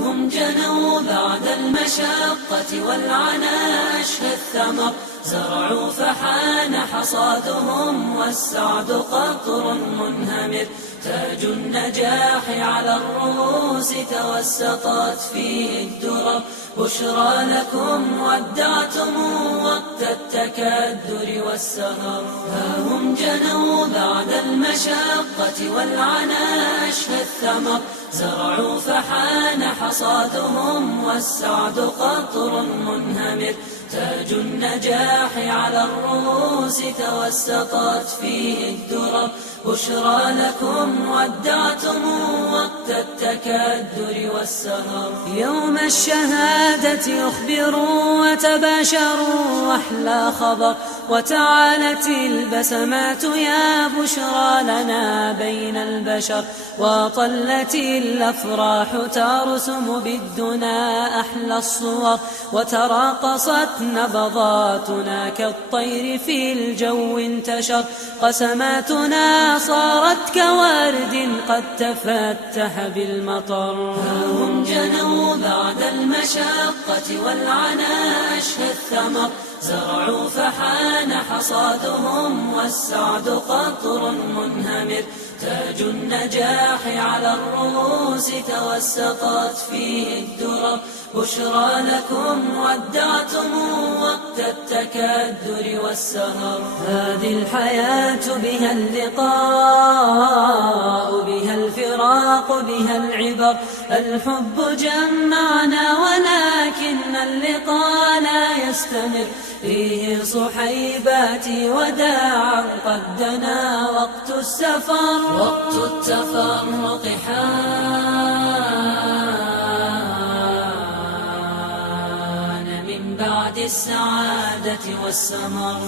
هم جنوا بعد المشقة والعناء أشهى الثمر، زرعوا فحان حصادهم والسعد قطر منهمر. تاج النجاح على الرؤوس توسطت فيه الدرر، بشرى لكم ودعتم وقت التكدر والسهر. ها هم جنوا بعد المشقة والعناء أشهى الثمر، زرعوا فحان حصادهم والسعد قطر منهمر. تاج النجاح على الرؤوس توسطت فيه الدرر، بشرى لكم ودعتم وقت التكدر والسهر. يوم الشهادة يخبروا وتباشروا أحلى خبر، وتعالت البسمات يا بشرى لنا بين البشر، وطلت الأفراح ترسم بالدنا أحلى الصور، وتراقصت نبضاتنا كالطير في الجو انتشر. قسماتنا صارت كورد قد تفتح بالمطر. هم جنوا بعد المشقة والعناء أشهى الثمر، زرعوا فحان حصادهم والسعد قطر منهمر. تاج النجاح على الرؤوس توسطت فيه الدرر، بشرى لكم ودعتم وقت التكدر والسهر. هذه الحياة بها اللقاء، بها الفراق، بها العبر. الحب جمعنا ولكن اللقاء لا يستمر، فيه صحيبات وداعا قد دنا وقت السفر. وقت التفرق حان من بعد السعادة والسمر.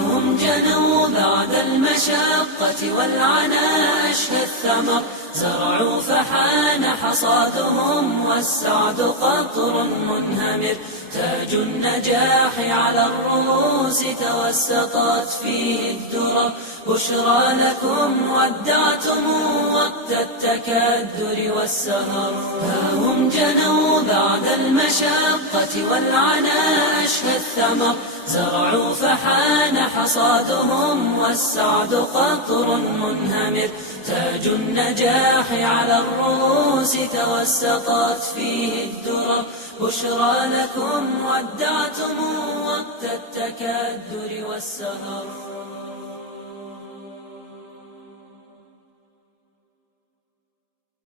هم جنوا بعد المشقة والعناء أشهى الثمر، زرعوا فحان حصادهم والسعد قطر منهمر. تاج النجاح على الرؤوس توسطت فيه الدرر، بشرى لكم ودعتم وقت التكدر والسهر. ها هم جنوا بعد المشقة والعناء أشهى الثمر، زرعوا فحان حصادهم والسعد قطر منهمر. تاج النجاح على الرؤوس توسطت فيه الدرر، بشرى لكم ودعتم وقت التكدر والسهر.